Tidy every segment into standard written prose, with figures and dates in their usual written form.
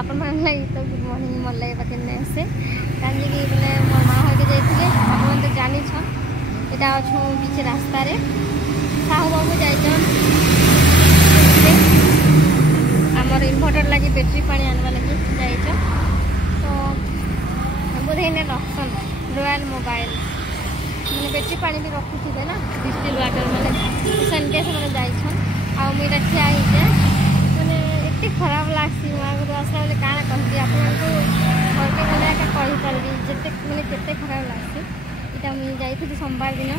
आपण मान लगी तो गुड मॉर्निंग मोर लगे बाकी ने से कांजी की बोले मोर मां होके जाइथिले आपण तो जानि छ एटा अछु बीच रास्ता रे साहू बाबू जाय छ हमर इन्वर्टर लगी बैटरी पानी आनवा लगी जाय छ तो बुधे ने रखसन रॉयल मोबाइल मैंने बैटरी पानी भी रखु थे ना डिस्टिल वाटर माने सन के से जाय छ आ मी रखिया आई जे माने एते खराब लागसी मां को आसला बोले काना कहबी आपन को घर के गले का कहि परबी जते माने केते खराब लागसी इटा मी जाइथि सोमवार दिन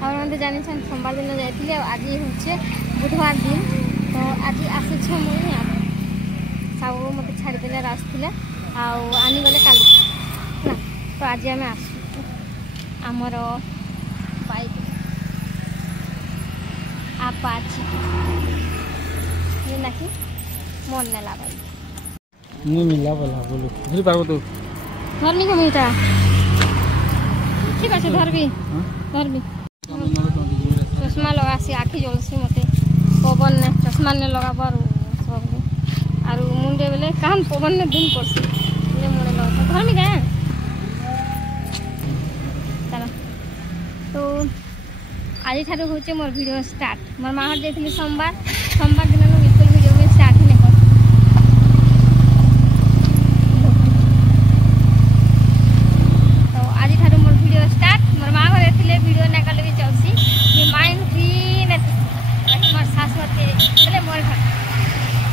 और हम जानी छन सोमवार दिन जाइथिले आज होचे बुधवार दिन तो आज आसी छ मुई सब मते छाड़ी देले रास्तिले आनी गले काली ना तो आज आम आसु आमर बाइक आपाची ये नाकि मन नेला बाइक नहीं मिला बोला बोलो धरि पारबो तो धरनी को मिटा ठीक আছে ধরবি ধরবি चश्मा लगासी आखि जलसी मते पवन ने चश्मा ने लगाबार सब आरु मुंडे बेले कान पवन ने दिन पड़सी ये मुंडे लगा धरमी का चलो तो आज ठारू होचे मोर वीडियो स्टार्ट मोर माहर जेथिली सोमवार दिन नो बिल्कुल वीडियो में स्टार्ट ने कर तो आज ठारू मोर वीडियो स्टार्ट मोर माहर एथिले वीडियो ना कले भी चलसी मी माइंड फ्री ने मोर सासवते चले मोर घर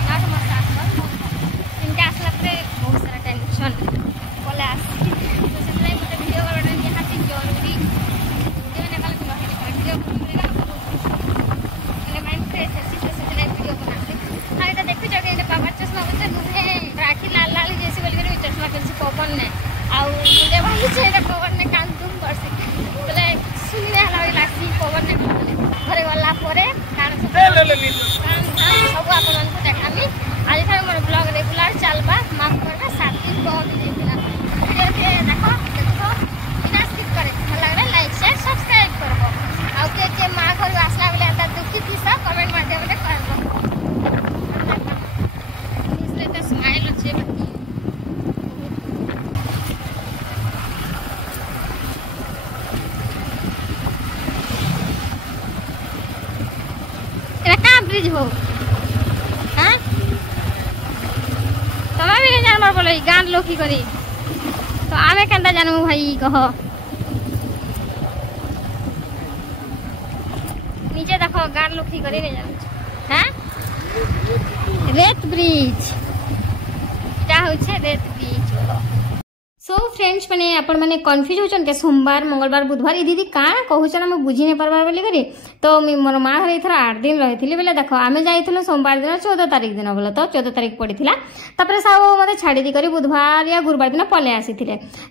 ना तो मोर सासवत इनका असला पे बहुत सारा टेंशन बोले आसी तो से मते वीडियो करने की हाथी जरूरी वीडियो ने कल वीडियो मैंने माइंड फ्रेश है से वीडियो बनाते हां इधर देखो जगह ने बाबा चश्मा बच्चा मुझे राखी लाल लाल जैसी बोल के चश्मा कर पवन ने आ मुझे भाई छे पवन ने कान तुम कर से बोले सुनने हला लागसी पवन ने घरे वाला परे कान सब आपन को देखामी आज थारे मोर ब्लॉग रेगुलर चलबा माफ करबा 7 दिन बहुत देखला वीडियो के देखो बिना स्किप करे भल लागले लाइक शेयर सब्सक्राइब करबो आ के मां घर आसला बेले अंदर दुखी थी सब कमेंट माध्यम रे करबो इसले तो स्माइल अच्छे ब्रिज हो हाँ तमें भी नहीं जान बोलो गान लोकी करी तो आमे केंदा जानू भाई कह नीचे देखो गान लोकी करी नहीं जानू हाँ रेत ब्रिज क्या होचे रेत ब्रिज सो फ्रेंड्स मैंने आपण मैंने कन्फ्यूज होचन के सोमवार मंगलवार बुधवार ई दीदी काना कहूचन हम बुझी नहीं पारबार बोली करी तो मोर माँ घर एथर 8 दिन रही बोले देख आम जाइलु सोमवार दिन 14 तारिख दिन बोले तो 14 तारिख पड़ता तापर सब मत छाड़ी दी बुधवार या गुरुवार दिन पलि आसी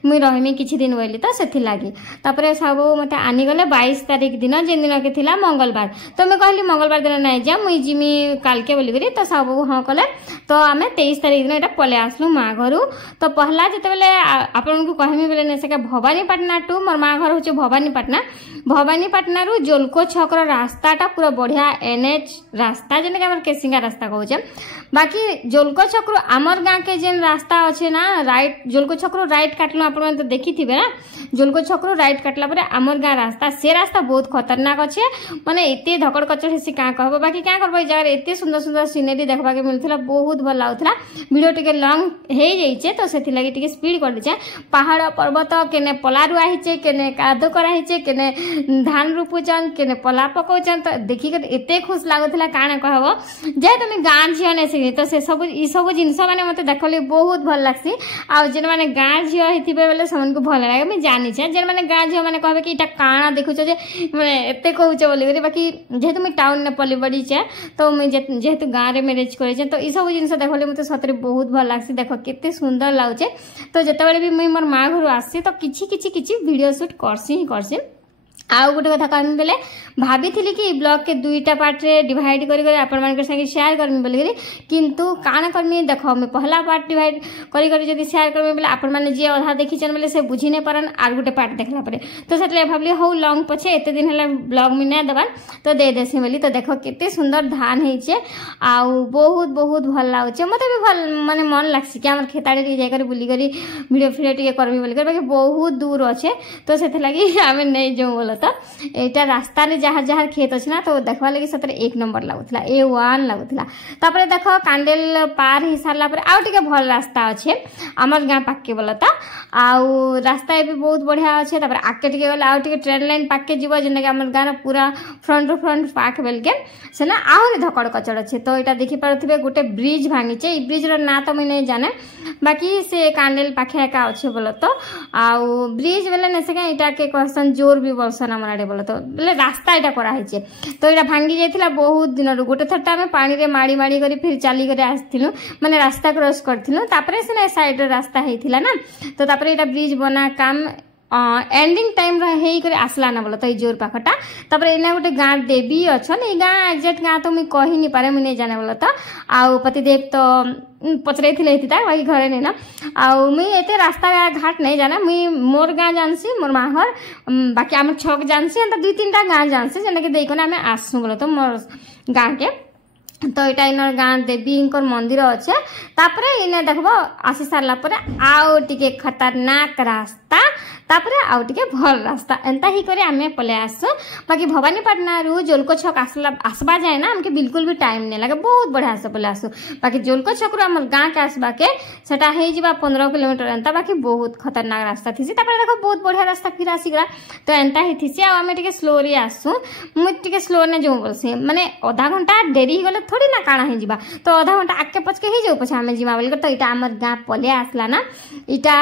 मुई रही किसी दिन बोली तो से लगी तापर सब मत आनीगले 22 तारिख दिन जेन दिन के थिला मंगलवार तो मुझे कहली मंगलवार दिन नहीं जा मुई जिमी काल के बोलिक तो सब हाँ कले तो आम 23 तारिख दिन यहाँ पलि आसलु माँ घर तो पहला जिते आपन को कहमी बोले से भवानीपाटना टू मोर माँ घर हूँ भवानीपाटना रू जोलको छक रास्ताटा पूरा बढ़िया एनएच रास्ता जेन के केसिंगा रास्ता कहूचे बाकी जोलको छक आमर गाँ के जेन रास्ता अच्छे ना राइट जोलको छक राइट काटलु आप देखी थे ना जोलको छक राइट काटला पर आमर गाँ रास्ता से रास्ता बहुत खतरनाक अच्छे माने एते धकड़ कचड़ हेसी क्या कहब बाकी क्या करब जगह एते सुंदर सुंदर सीनेरी देखा के मिलता बहुत भल लगुला वीडियो टिके लंग हो जाइए तो से लगी स्पीड कर दीचे पहाड़ पर्वत केने पला रुआहीचे केने कादो कराहीचे केने धान रोपुचन केने पला पकाउचन तो देखिक एते खुश लगुला काना कहब जे तुम गाँ झील ने तो से सब सब जिनस मैंने मत देखली बहुत भल लगसी आ जेन मैंने गाँ झील होते बेले से भल लगे मुझे जानी जेन मैंने गाँ झील मैंने कहे कि इटा काना देखुच मैंने एत कहूच बोलिक बाकी जेहेतु मुझे टाउन ने पली बड़ीचे तो मुझे जेहेतु गाँव में मैरेज करे तो ये सब जिन देखली मत सतरे बहुत भल लगसी देख केते सुंदर लगुचे तो जिते भी मुझे मोर माँ घर आसी तो किछि किछि किछि वीडियो शूट करसी ही करसी आउ गोटे कथा कहमी बेले भाभी थी कि ब्लॉग के दुईटा पार्ट रे डिवाइड कर आपण मान संगे शेयर करमी बोली किंतु काण करमी देखो मैं पहला पार्ट डिवाइड करी जब शेयर करमी बोले आपण मैंने जी अधा देखीचन बोले से बुझी नहीं पारन आर गोटे पार्ट देखला परे तो से भाविली हौ लॉन्ग पछे एते दिन है ब्लॉग में नहीं देवार तो दे देसी बोली तो देखो केते सुंदर धान होइछे आउ बहुत बहुत भल लागुचे मते भी भल माने मन लागसी कि हमर खेताड़ी टिके जाय कर बुली करी वीडियो फिडियो टिके करबी बोली कर बाकी बहुत दूर अच्छे तो से लगी आमे नहीं जाऊ बोल तो एटा रास्ता रे जहाँ जहाँ खेत अच्छे ना तो देखवा लगी सतरे 1 नंबर लगुला A1 लगुला तापर देखो कांडेल पार ही सारला पर आउ टिके भल रास्ता अच्छे आमर गाँ पाके बोल तो आउ रास्ता भी बहुत बढ़िया अच्छे तापर आके टिके गले आउ टिके ट्रेन लाइन पाके जीव जेने कि आमर गाँ पूरा फ्रंट टू फ्रंट पाक बेलके से ना आहरी धकड़ कचड़ अच्छे तो यहाँ देखी पारे गोटे ब्रिज भांगी ई ब्रिज ना तो मुझे नहीं जाने बाकी से कांडेल पाखे एका अच्छे बोल तो आउ ब्रिज बेले ने से यहाँ के कहसन जोर भी बोलसन आम आड़े बोल तो बोले रास्ता यहाँ कराई तो यहाँ भांगी जाइए बहुत दिन रू गोटे थर आम पानी रे माड़ी माड़ी कर फिर चली कर आसलु माने रास्ता क्रॉस करूँ से साइड रास्ता होता ना तो यहाँ ब्रिज बना काम एंडिंग टाइम कर आसला ना बोलो तो जोर पाखटा तापर एना गोटे गाँ देवी अच्छन ये गाँ एक्जाक्ट गाँ तो मुझे कही नहीं पारे मुझे नहीं जाने बोलो तो आउ पतिदेव तो पचरे बाकी घरे नहीं ना आउ मुई एते रास्ता घाट नहीं जाना मुई मोर गाँ जानसी मोर माहर बाकी आम छक जानसी एंता 2-3टा गाँ जानसी जेना कि देइकना आमे आसु बोलो तो मोर गाँ के तो यहाँ इन गाँ देवी मंदिर अच्छे तापरे इने देखो आसी सारा पर आउ टिके खतरनाक रास्ता तापरे आउ टिके भल रास्ता एंता ही करे आमे पले आसु बाकी भवानीपाटना रू जोलको छक आसबा जाए ना हमके बिल्कुल भी टाइम नहीं लगे बहुत बढ़िया से पले आसु बाकी जोलको छक रू हमर गाँ के आसबा के सेटा हे जिबा 15 किलोमीटर एंता बाकी बहुत खतरनाक रास्ता थी तापरे देखो बहुत बढ़िया रास्ता फिर आसीगला तो एंता ही थी आ आमे टिके स्लो रे आसु मु टिके स्लो ने जो बोलसी माने आधा घंटा देरी गले थोड़ी ना काना है जीवा तो आधा घंटा आगे पचके ही जाऊ पछे आमे जीवा बोल तो इटा हमर गाँ पले आसला ना इटा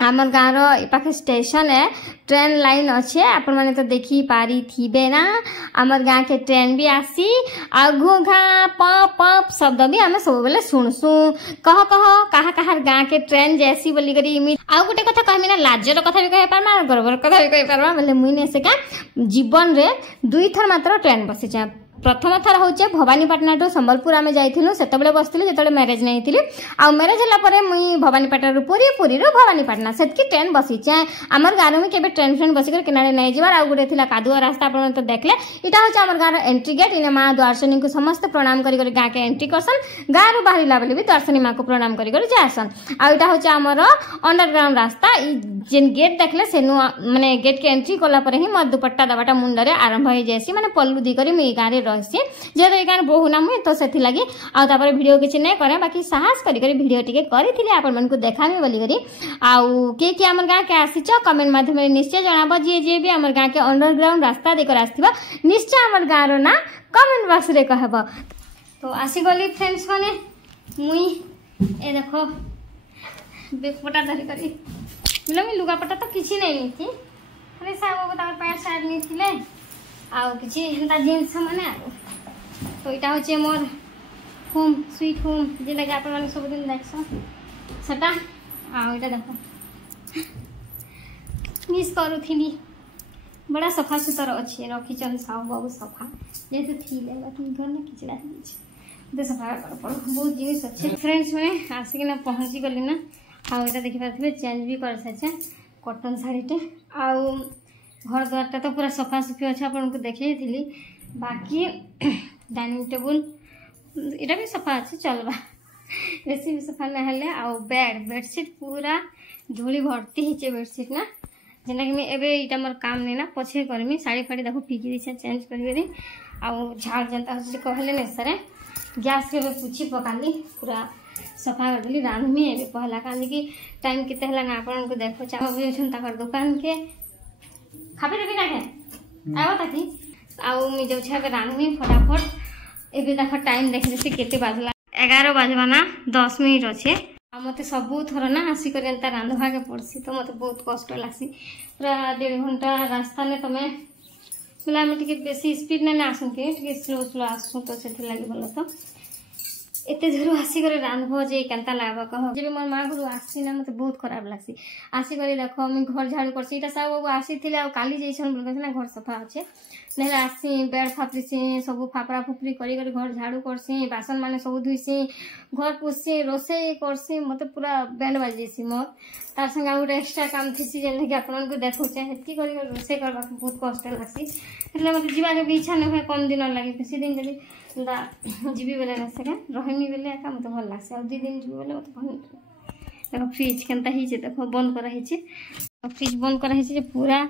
आमर गाँव पाखे स्टेशन है ट्रेन लाइन अच्छे आपण मैंने तो देखी पारी थी ना आमर गाँ के ट्रेन भी आसी आ घूघा पप पप शब्द भी आम सब बेले शुणसु कह कहा कहार गाँ के ट्रेन जैसी बोली करी आउ गोटे कथा कहमी ना लाजर कथा भी कहि पारमा गर्वर कथा भी कहि पारमा बोले मुई ने से का जीवन रे 2 थर मात्र ट्रेन बसी प्रथम थर हूँ भवानीपाटना टू संबलपुर आम जाइलु से बसती जो मैरेज नहीं थी आ मैरेज है मुई भवानीपाटना पुरी पुरी भवानीपाटना से ट्रेन बसीचे आमर गाँव में केबे ट्रेन फ्रेन बसिक किनारे नहीं जबार आ गोटे थी कादुआ रास्ता आप तो देखले इटा हूँ आम गाँव एंट्री गेट इन माँ द्वारसनी को समस्त प्रणाम कर गाँ के एंट्री करसन गाँव बाहर बेले भी द्वारसनी माँ को प्रणाम कर जासन आटा हूँ आमर अंडरग्राउंड रास्ता जेन गेट देखले से माने गेट के एंट्री कलापर ही मोर दुपट्टा दबाटा मुंडरे आरंभ हो जाए माने पल्लू दी कर मुझे गाँव रही जेहेतु गाँव बहु ना मुझे तो से लगी आपर भिड किसी नहीं करे बाकी साहस कर भिड टे करी आपण को देखामी बोलिकी आउ किए आम गाँ के आसीच कमेंट माध्यम निश्चय जनाब जी जी भी आम गाँ के अंडरग्राउंड रास्ता देकर आसथिबा निश्चय आम गाँव ना कमेंट बॉक्स रे कहब तो आसीगली फ्रेंड्स माने मुई ए देखो बेगपटा धरी करी बोले मुझे लुगापटा तो किसी नहीं थी खाली साहब पैंट सार्ट नहीं थे आउ किसी एंता जीन्स मैंने तो यहाँ हूँ मोर होम स्वीट होम जेटा कि आप सब दिन देखा आउ देख मिस करूली बड़ा सफा सुतर अच्छे रखीचन साहु बाबू सफा जेहतु थी घर ना किचड़ा तो सफा बहुत जिनिस अच्छे फ्रेंड्स मैंने आसिक पहुँची गली ना आउ यहाँ देखिपारे चेंज भी कर सारे कटन शाढ़ीटे आउ घर द्वारटा तो पूरा सफा सुफी अच्छे आपको देखी थी बाकी डाइनिंग टेबुल यहाँ भी सफा अच्छे चलवा बेसी भी सफा ना हेले आउ बेडसीट पूरा धूली भर्ती होचे बेडसीट ना जेना कि एबे इटा मोर काम नहीं ना पछे करमी साड़ी फाड़ी देखो फिकी दी चेंज करी आउ झाड़ जनता हो कहले नहीं सर गैस के पुछी पकाली पूरा सफा करदेली रांधमी ए पहला काली कि टाइम केते हला ना आपन को देखो चाहो भी दुकान के खाबे देबी ना है आयो ताकि आउ मी जो छे रांधमी फटाफट एबे देखो टाइम देख जैसे केते बाजला 11 बाजवा ना 10 मिनिट अच्छे आ मते सबू थर ना आसी कर एंता रांधवा के पड़सी तो मते बहुत कष्ट लागसी पूरा 1.5 घंटा रास्ता ने तमे बोला मैं टिके बेसी स्पीड ना आसू के टिके स्लो स्लो आसू तो से लगी बोला तो एते झरू आसिक रांधब जे केन्ता लागबा कह जब मोर माँ घर आसी ना मत बहुत खराब लागसी आसिक देख मुझे घर झाड़ू करसी इटा सब बाबू आसी काली जैसन बोलते घर सफा अच्छे नहीं आसी बेड फापरीसी सब फापरा फुपरी कर घर झाड़ू करसी बासन मान सब धुईसी घर पोषी रोषे करसी मत पूरा बैंड बाजी मोर तार संगे गोटे एक्सट्रा काम थी जेनकि आपको देखुचे हेतकी कर रोषे करवा बहुत कष्ट लगसी એટલે मत जीवाके भी इच्छा नहीं हुए कम दिन लगे बेसी दिन जब जीवी बेले ना सके रहीमी बेले एका मत भल लगसे और 2 दिन जीवी बेले मत भल देखो फ्रिज केनता ही देखो बंद कराई फ्रिज बंद कराई पूरा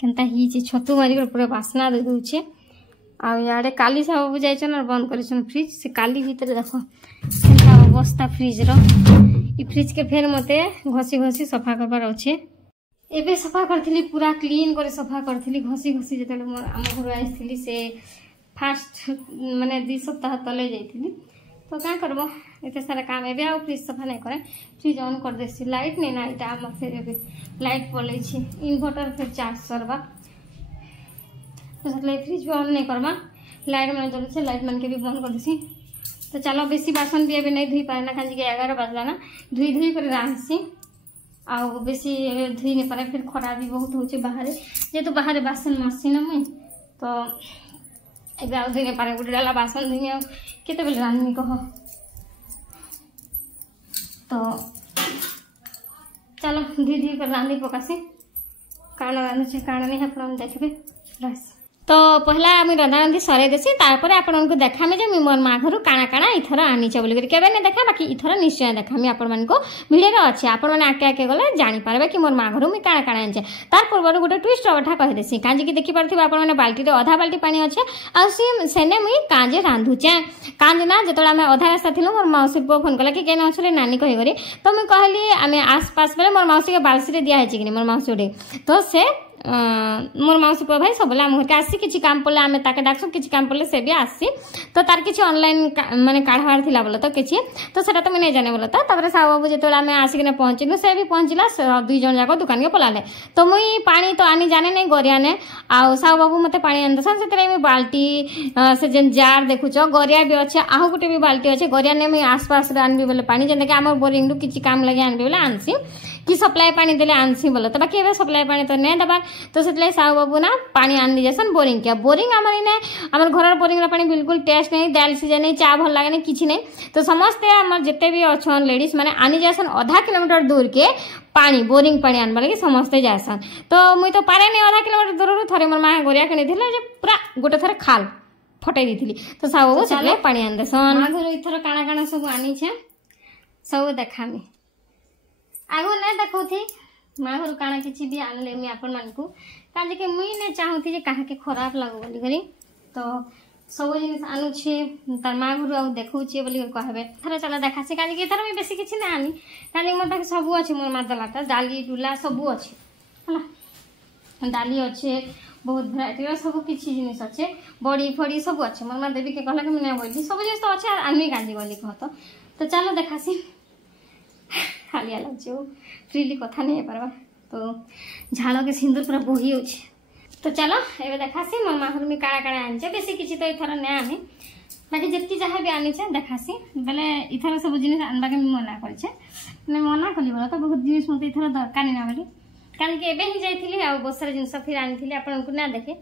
केनता ही छतु मारिक पूरा बास्ना दे दूचे आड़े काली सब जाइछन और बंद करिछन फ्रिज से काली भीतर देखो केनता अवस्था फ्रिज रो ई फ्रिज के फेर मते घसी घसी सफा करबार अच्छे एबे सफा करथिली पूरा क्लीन करे सफा करथिली घसी घसी जेतले आम घर आइथिली से फास्ट माने 2 सप्ताह तले जाइथिली तो क्या करबो एते सारा काम एबे आ फ्रिज सफा नहीं करे फ्रिज ऑन कर देसी लाइट नहीं ना इटा हम फिर एबे लाइट पलै छी इन्वर्टर फिर चार्ज करबा तो सतले फ्रिज भी ऑन नहीं करबा लाइट मन जले छे लाइट मन के भी बंद कर देसी तो चलो बेसी बासन भी एबे नहीं धुई पारे ना कांजी के 11 बजला ना धुई कर रांसी आ बेसी धुई नहीं पारे फिर खरा भी बहुत होचे बाहर जे तो बाहर बासन मासी ना मुई तो एबे आ धुई नहीं पारे गुड डाला बासन धुई केते बेल रांधनी कह तो चलो धुई कर रांधी पकासी काण रांधुचे काण नहीं आप देखबे बस तो पहला मुझे रंधा रंधी सरे देसी तारपर आपको देखामी जे मोर माँ घर काଣା काଣା इथर आनीचे बोलिक केबे नहीं देखा बाकी इथर निश्चय देखामी आपण मानको वीडियो अच्छे आपण मैंने आके आके गले जानी पारबे कि मोर माँ घर मुझे काଣା काଣା आनचे तार पूर्व गोटे ट्विस्ट कथा कहि देसी कांजी की देखि पारथिबे आपण माने बाल्टी रे आधा बाल्टी पानी अच्छे आ सेने मुई कांजे रांधुचे कांज ना जतले आमे आधा रास्ता थिलु मोर मौसी पो फोन कला कि केन असले नानी कहि गरी तो मुई कहली आमे आसपास बेले मोर मौसी के बालसी रे दिया है कि मोर मौसी उडे तो से मोर मौसी पुआ भाई सब आम घर आसी किसी काम पड़े आम ताके डाकसु किसी काम पड़े से भी आसी तो तार किसी ऑनलाइन माने काढ़वार थिला बोला तो किसी तो सेटा तो मैं नहीं जाने बोला था तापर साहू बाबू जो आम आसिक पहुँचलु से भी पहुँचला 2 जन जाक दुकान के पलाले तो मुई पानी तो आनी जाने नहीं गरिया ने आउ साहू बाबू मते पानी आन दसन से बाल्टी से जेन जार देखुच गरिया भी अच्छे आहु गोटे भी बाल्टी अच्छे गरिया ने मुई आसपास आनबी बोले पानी जेनके आम बोरिंग किसी काम लगे आनबी बोले आनसी कि सप्लाई पानी देले आनसी बोले तो बाकी एबे सप्लाई पानी तो नहीं दबार तो से साहू बाबू ना पानी आनी जासन बोरिंग क्या बोरिंग आम इने आम घर बोरिंग पानी बिल्कुल टेस्ट नहीं दाल सीजे नहीं चा भल लगे नहीं किसी नहीं तो समस्ते आम जिते भी अच्छा लेडीज मैंने आनी जासन आधा किलोमीटर दूर के पानी बोरिंग पानी आनबा लगे समस्ते जासन तो मुई तो पारे नहीं आधा किलोमीटर दूर थोड़े मोर माँ गोरिया किनी पूरा गोटे थर खाल फटई दी तो साहू बाबू से पानी आन देसन घर इथर काଣା काଣା सब आनी सब देखामी आगो नहीं देखो थी माँ घर काଣା किसी भी आनले मुई आपण मानकू काजे के मुई ने चाहूथी जे काहे के खराब लागो बोली करी तो सब जिनिस आनुछे तार माँ घर आ देखौछे बोली कहबे थरा चला देखासे काजे के थरा मुई बेसी किछि ना आनी काजे मोर पाखे सब अछि मोर मादलाटा डाली डुला सब अछि हला डाली अछि बहुत भेराइटी रो सब किछि जिनिस अछि बड़ी फड़ी सब अछि मोर माँ देवी के कहला के मने बोली सब जिनिस तो अछि आनी काजे बोली कहतो तो चलो देखासी हालिया लगछो फ्रीली कथा नहीं पारबा तो झाड़ के सिंदूर पूरा बोही होछ तो चलो एबे देखासी मोर माँ घर में काଣା काଣା आनचे बेसी किछि तो इथर नै आनी बाकी जेतकी जहाँ भी आनी देखासी बेले इथर सब जिनिस आनबा के मना करछे मैं मना कली बोला तो बहुत जिनिस मते इथर दरकार नहीं ना बोली काल के एबे ही जाइथिली आ बहुत सारा जिनिस फिर आनिथिली आपन को ना देखे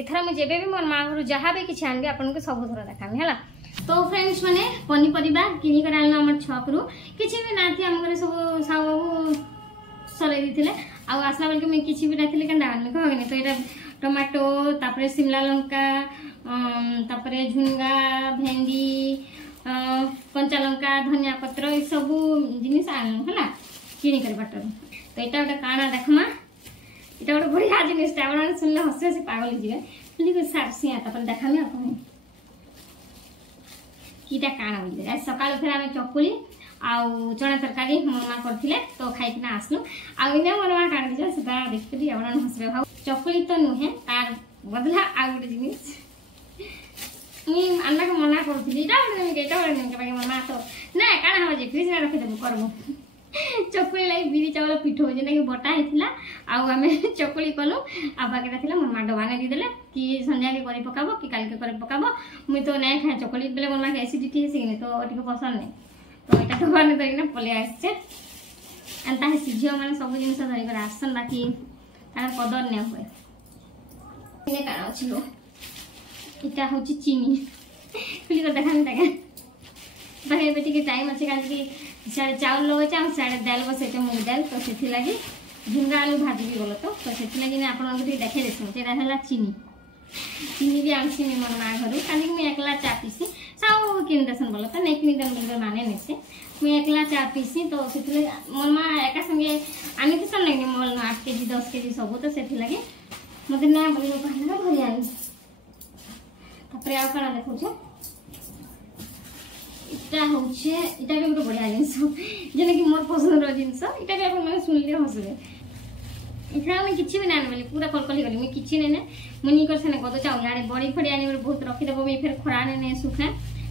इथर मैं जेबे भी मोर माँ घर जहाँ भी किछि आनबी आपन को सब थोड़ा देखामी हला तो फ्रेंड्स मैंने पनीपरिया किनी कर आनलो हमर छक रु किछि भी नाथि हम घर सब साहू बाबू सले दिथिले आ आसला बेल के मैं किछि भी राखिले के डालने कहगनी तो एटा टमाटो तापरे शिमला लंका तापरे झुंगा भेंडी कंचा लंका धनिया पत्र ए सब जिनिस आनलो हला किनी कर बाटर तो एटा गोटे काଣା देखमा एटा गोटे बढ़िया जिनिस ता आपण सुनले हसी हसी पागल जिवे बोली को सारसी आता पर देखामी आपण कीटा काଣା बोली आज सकाळ फेर आमे चकुली आउ चना तरकारी मोर माँ करथिले तो खाइकिना आसलु आउ इने मोर माँ काट दिले सेटा देखिली आपण हसबे भाव चकुली तो नुहे तार बदला आ गोटे जिनिस मुई अन्ना के मना करथिली जा मैं केटा बने के बाकी मोर माँ तो ना काଣା हो जे फ्रिज में रखि देबो करबो चकुली लगी बिरी चावल पिठो जेना कि बटा हेतिला आ आमे चकुली कलु आ बाकीटा थिला मोर मा डबाने दी देले कि संध्या के करी पकाबो कि काल के करी पकाबो मुई तो नै खाए चकुली बेले मोर मा के एसिडिटी हेसी कि तो टिके पसंद नै तो एटा डबाने धरिना पले आछे एंता हे सिझियो माने सब जिनिस धरि कर आसन बाकी तार कदर नै होय इने काना छिलो इटा होची चीनी खुली कर देखानी ताके बाकी बेटी के टाइम अच्छे काज की सारे चावल लगे चाव सारे दाल बसैते मूंग दाल तो सेथि लागि झुंगा आलू भाजी भी बोलो तो सेथि लागि ने आपन के देखे देसु जेरा हला चीनी भी आनसी नि मन मा घरु काली मैं एकला चा पीसी साउ किन दसन बोलो तो नै किन दन माने नेसे मैं एकला चा पीसी तो सेथि मन मा एका संगे आनी के सन लागि मोल 8 केजी 10 केजी सब तो सेथि लागि मते ना बोलियो कहला भरी आनी तापर आ करा देखो छ इटा होचे इटा भी गोटे बढ़िया जिनस जेने कि मोर पसंद जिनस इटा भी अपन माने सुनले हसबे इटा मैं किछि भी नान बोली पूरा कलकली गली मैं किछि ने मुनी कर सने गदो चाउ याडे बड़ी फड़ी आनी बहुत रखी देबो मैं फिर खरा ने सुखा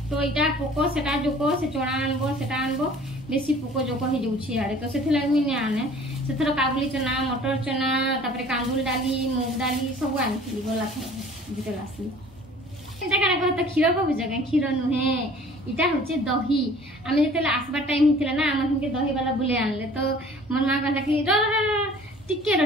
तो इटा पोको सेटा जोको से चोणा आनबो सेटा आनबो बेसी पोको जोको हे जोछि याडे तो सेथि लागि मैं ने आने सेथरो काबुली चना मटर चना तापर कांदुल डाली मूंग डाली सब आनथि गोला थरा जिते लासली इटा काना कहत खीर को बुझा खीर नुहे इटा होचे दही आमे जते आसबा टाइम हितला ना हम के दही वाला बुले आनले तो मन मा कहला कि टिके रो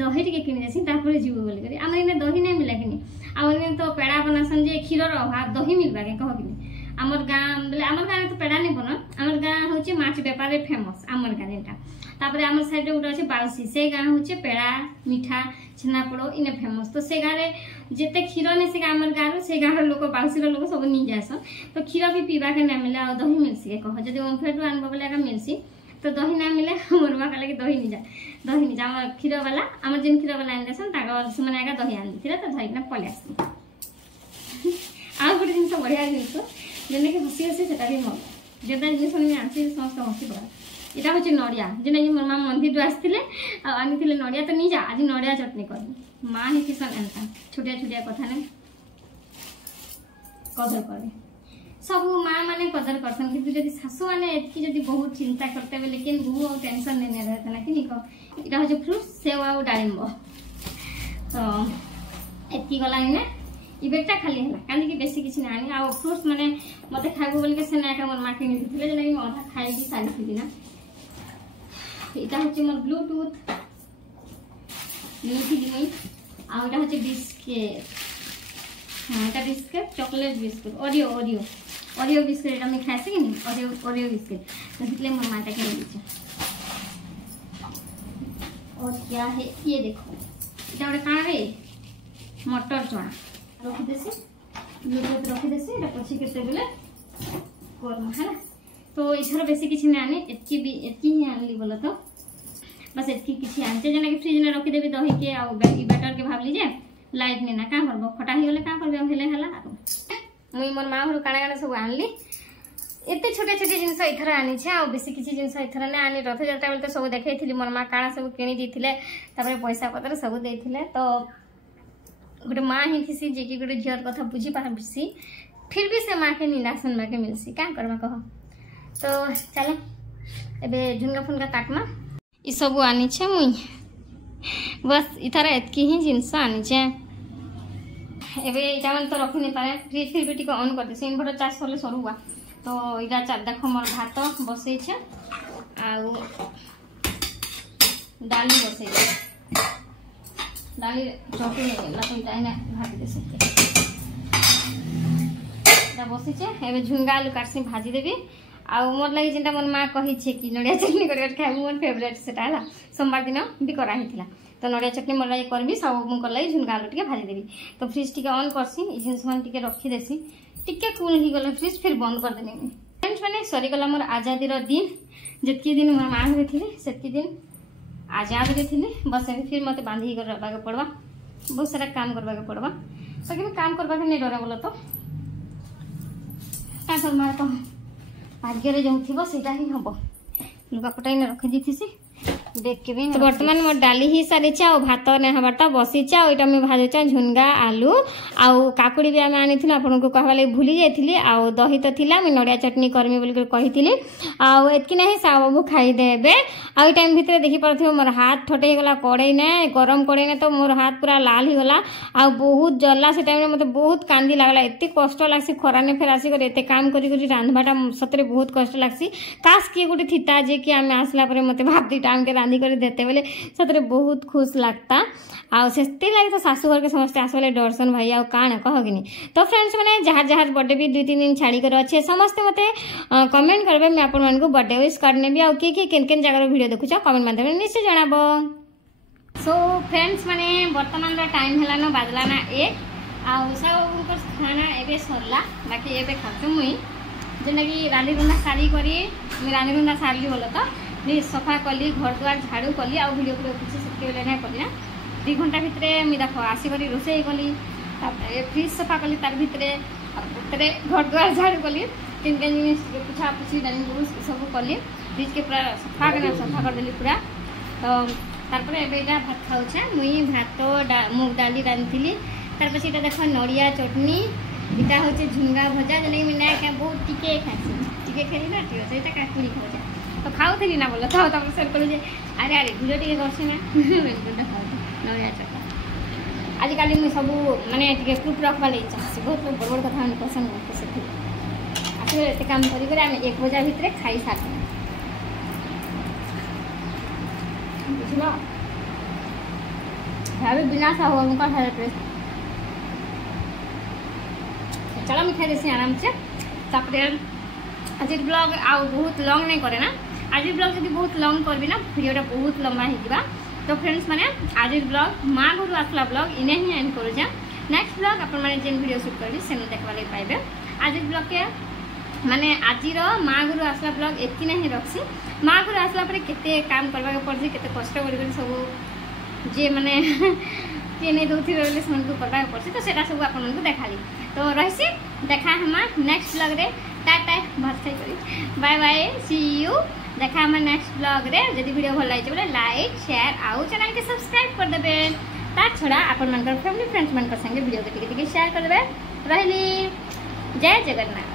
दही टिके किनि देसी तापर जीव बोल करी हम इने दही नै मिला किनी आमे तो पेड़ा बनासन जे खीर रो अभाव दही मिलबा के कह किनी हमर गाम बोले हमर गाम तो पेड़ा नै बन हमर गाम होचे माछ व्यापार रे फेमस हमर गाम एटा तापर हमर साइड रे उडा छै बाउसी से गाम होचे पेड़ा मीठा छेनापोड़ो इने फेमस तो से गारे जेते खीर ने से हमर गारो से गार लोक बाउसी रो लोक सब नि जासन तो खीर भी पीबा के ना मिले और दही मिलसी के कह जदि ओमफेट आनबो बोले का मिलसी तो दही ना मिले मोरवा का लगे दही नि जा हमर खीर वाला हमर जिन खीर वाला आन देसन ताका से माने आगा दही आन दिथिला तो धइना पले आसी आ गुड दिन सब बढ़िया जिनिस जेने के हसी हसी सेटा भी मो जेदा जिनिस ने आसी समस्त हसी पड़ा इटा होचे नडिया जेने कि मोर मा मंदिर आस्तिले आनी थिले नडिया तो नि जा आज नडिया चटनी करबी मां ही किसन एंता छोटिया छोटिया कथा ने कदर करे सब मां माने कदर करसन कि जदी सासु माने एतकी जदी बहुत चिंता करते बेले केन बहु और टेंशन ने रहता ना कि निको इटा होचे फ्रूट सेव आ डालिम्बो तो एतकी गला ने ई बेटा खाली हला कानी कि बेसी किछ नानी आ फ्रूट्स माने मते खाइबो बोल के से ना का मन मा के नि दिले जे लागि आधा खाइ की सारी थी ना इटा होचे मोर ब्लूटूथ नीति दिनै आ इटा होचे बिस्किट हां इटा biscuit chocolate biscuit Oreo biscuit इटा मैं खाइसे कि नहीं ओरियो बिस्किट तो इसलिए मम्मा ता के दीछे और क्या है ये देखो इटा ओडे काना रे मटर चना रखि देसी ब्लूटूथ रखि देसी इटा पछी केते बेले कोरमा है ना तो इथर बेसी किछि नै आने एतकी ही आनली बोला तो बस एतकी किछि आनते जेना कि फ्रिज में रखि देबी दही के आ बैटर के भाबली जे लाइट ने ना का करबो खटा ही गेले का करबे हेले हला मुई मोर मां घर काना काना सब आनली एते छोटे छोटे जिंस इथर आनी छे आ बेसी किछि जिंस इथर ने आनी रथ यात्रा बेले तो सब देखैथिली मोर मां काना सब किनी दिथिले तापर पैसा पत्र सब देथिले तो गोटे मां ही थिसी जे कि गोटे झियर कथा बुझी पारसी फिर भी से मां के निलासन माके मिलसी का करबा कह तो चलो एबे झुनगा फुनगा काटमा ई सब आनी छे मुई बस इथारा एतकी ही जिंस आनी छे एबे इटा मन तो रखि नै पारे फ्रिज फिर बेटी को ऑन कर दे इन्वर्टर चार्ज करले सरुवा तो इटा देखो मोर भात बसै छे आ डाली बसै छे डाली चौकी नै ला तो इटा ने भात दे सकते इटा बसै छे एबे झुनगा आलू काटसी भाजी देबी आ मोर लागि जेंटा मन मां कहि छे कि नडिया चटनी कर खाइ मोर फेवरेट सेटा हला सोमवार दिन भी करा हिथिला तो नडिया चटनी मोर लागि करबी सब मु कर लागि झुनगा आलू टिके भाजी देबी तो फ्रिज टिके ऑन करसी ई जिंस मन टिके रखी देसी टिके कूल ही गले फ्रिज फिर बंद कर देनी फ्रेंड्स माने सरी गला मोर आजादी रो दिन जतकी दिन मोर मां रे थिले सेतकी दिन आजाद रे थिले बस फिर मते बांधी कर रखबा के पड़बा बहुत सारा काम करबा के पड़बा तो कि काम करबा के नै डरे बोला तो का कर मार तो भाग्य रे जो थी सेटा ही हम लुगा पटाई रखी दी थी देखबी तो वर्तमान मोर डाली ही सारीचा और भात ने हबारटा बसीचा और एटा में भाजुचा झुनगा आलू आउ काकुड़ी भी आमे आनी थिला आपन को कहबा ले भूली जाइथिली आउ दही तो थिला मैं नडिया चटनी करमी बोल के कहिथिली आउ एतकी नहीं सा बाबू खाई देबे आ टाइम भितर देखि परथियो मोर हाथ ठटे हे गला कड़े ने गरम कड़े ने तो मोर हाथ पूरा लाल ही गला आ बहुत जल्ला से टाइम रे मते बहुत कांदी लागला एते कष्ट लागसी खरा ने फेर आसी करे एते काम करी करी रांधबाटा सतरे बहुत कष्ट लागसी काश के गुटे थिता जे कि आमे आसला परे मते भात दी टाइम के रांधी कर देते बोले सतरे बहुत खुश लगता आ सेती लागे तो सासू घर के समस्त आसले दर्शन भाई आ काण कह कि तो फ्रेंड्स मैंने जहाँ जहाँ बर्थडे भी 2-3 दिन छाड़ी कर अच्छे समस्त मते कमेंट करबे मैं आपण मानको बर्थडे विश करने भी आ के केन केन जगह वीडियो देखुछ कमेंट माध्यम निश्चय जणाबो। सो फ्रेंड्स माने वर्तमान रा टाइम हला न बाजला ना 1 आ सब उनकर खाना एबे सरला बाकी एबे खातु मुई जेना कि रांधी रुंदा सारी करी मैं रांधी रुंदा सारली बोलो तो नहीं सफा कली घर द्वार झाड़ू कली आ वीडियो किसी से नहीं कली ना 2 घंटा भितर मुझे देख आसिक रोसे कली फ्रिज सफा कली तार भितर घर द्वार झाड़ू कली 3 जिन पुछा पुछी डाइनिंग टेबल सब कली फ्रिज के पूरा सफा करदेली पूरा तो तारपर एबेटा भात खाऊे मुई भात मुग डाली रांधि तार पछी देख नड़िया चटनी इटा हूँ झुंगा भजा जैसे मैं क्या बहुत टिके खासी टिके खेली ना ठीक है काकुड़ी खाऊे तो खाऊली ना बोलो तो सेट कलु अरे अरे भिडियो टे कर खाऊ नड़िया चटनी आजिकल मुझे सब मानने प्रूफ रखवा लगे चाहसी बहुत लोग बड़ बड़ कथा पसंद करते से आसो एत काम कर 1 बजा भितर खाई सारी बुझल भाभी बिना सा हो खाए चलो मिठाई देसी आराम से तापर आज ब्लॉग आ बहुत लॉन्ग नहीं करे ना आज ब्लॉग जब बहुत लॉन्ग करबी ना वीडियोटा बहुत लंबा हो तो फ्रेंड्स माने आज ब्लॉग माँ घर आसला ब्लॉग इने ही एंड करूँ नेक्स्ट ब्लॉग अपन मैंने जेन वीडियो शूट करी से देखा लगे पाइबे आज ब्लॉग के माने आज माँ घर आसला ब्लॉग एति नहीं रखसी माँ घर आसला पर केते काम करबा पड़सी केते कष्ट कर सब जे माने किए नहीं दौथे बोले से करवा पड़े तो सेटा सब आपको देखाली तो रही देखा हम नेक्स्ट ब्लॉग रे टाटा भात खाई करी बाय बाय सी यू देखा हम नेक्स्ट ब्लॉग रे जदि वीडियो भल लगे बोले लाइक शेयर आउ चैनल के सब्सक्राइब कर देबे ता छड़ा अपन मन फैमिली फ्रेंड्स मन संगे वीडियो के टिके शेयर कर देबे रहली जय जगन्नाथ।